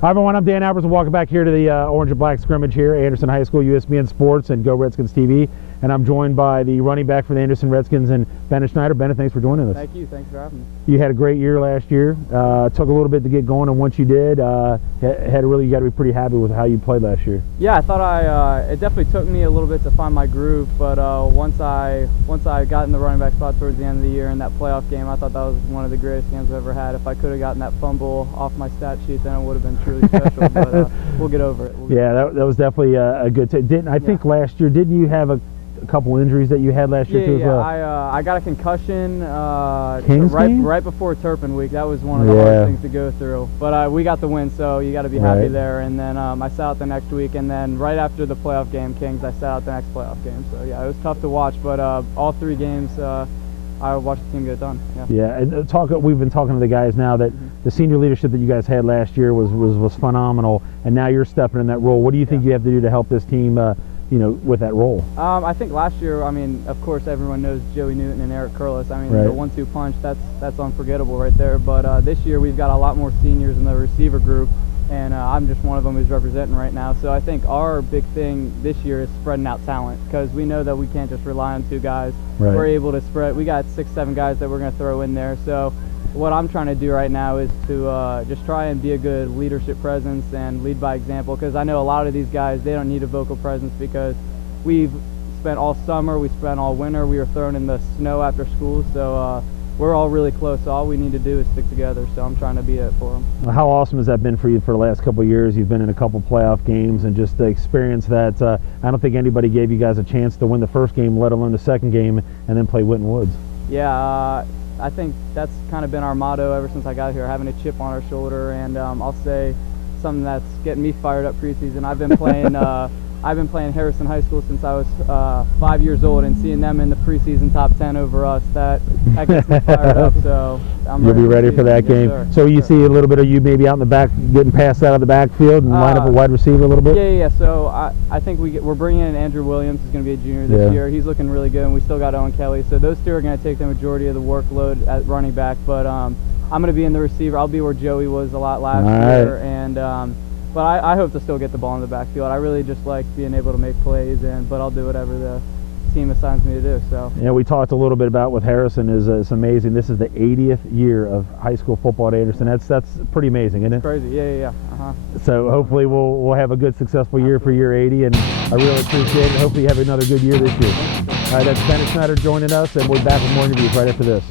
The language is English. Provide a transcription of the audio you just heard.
Hi everyone, I'm Dan Albers and welcome back here to the Orange and Black Scrimmage here, Anderson High School, USBN Sports, and Go Redskins TV. And I'm joined by the running back for the Anderson Redskins and Bennett Snyder. Bennett, thanks for joining us. Thank you. Thanks for having me. You had a great year last year. Took a little bit to get going, and once you did, you got to be pretty happy with how you played last year. Yeah, I thought it definitely took me a little bit to find my groove, but once I got in the running back spot towards the end of the year in that playoff game, I thought that was one of the greatest games I've ever had. If I could have gotten that fumble off my stat sheet, then it would have been truly special. But we'll get over it. That was definitely a good take. I think last year, didn't you have a couple injuries that you had last year too as well? I got a concussion game? right before Turpin week. That was one of the hard things to go through. But we got the win, so you got to be happy there. And then I sat out the next week, and then right after the playoff game, Kings, I sat out the next playoff game. So yeah, it was tough to watch, but all three games I watched the team get it done. Yeah, and we've been talking to the guys now that the senior leadership that you guys had last year was phenomenal, and now you're stepping in that role. What do you think you have to do to help this team with that role? I think last year, of course, everyone knows Joey Newton and Eric Curlis. The 1-2 punch, that's unforgettable right there. But this year we've got a lot more seniors in the receiver group, and I'm just one of them who's representing right now. So I think our big thing this year is spreading out talent, because we know that we can't just rely on two guys. We're able to spread. We got 6-7 guys that we're going to throw in there. So what I'm trying to do right now is to just try and be a good leadership presence and lead by example, because I know a lot of these guys, they don't need a vocal presence, because we've spent all summer, we spent all winter, we were thrown in the snow after school, so we're all really close. So all we need to do is stick together, so I'm trying to be it for them. Well, how awesome has that been for you for the last couple of years? You've been in a couple playoff games, and just the experience that I don't think anybody gave you guys a chance to win the first game, let alone the second game, and then play Winton Woods. Yeah, I think that's kind of been our motto ever since I got here, having a chip on our shoulder. And I'll say something that's getting me fired up preseason. I've been playing Harrison High School since I was 5 years old, and seeing them in the preseason top 10 over us, that gets me fired up. So you'll be ready for that game. Sir. So you see a little bit of you maybe out in the back, getting passed out of the backfield and line up a wide receiver a little bit? Yeah. So I think we're bringing in Andrew Williams, who's going to be a junior this year. He's looking really good, and we still got Owen Kelly. So those two are going to take the majority of the workload at running back. But I'm going to be in the receiver. I'll be where Joey was a lot last year. And but I hope to still get the ball in the backfield. I really just like being able to make plays, but I'll do whatever the team assigns me to do. So yeah, we talked a little bit about with Harrison. It's amazing. This is the 80th year of high school football at Anderson. That's pretty amazing, isn't it? Crazy. Yeah. So hopefully we'll have a good, successful year for year 80, and I really appreciate it. Hopefully you have another good year this year. All right, that's Bennett Snyder joining us, and we'll be back with more interviews right after this.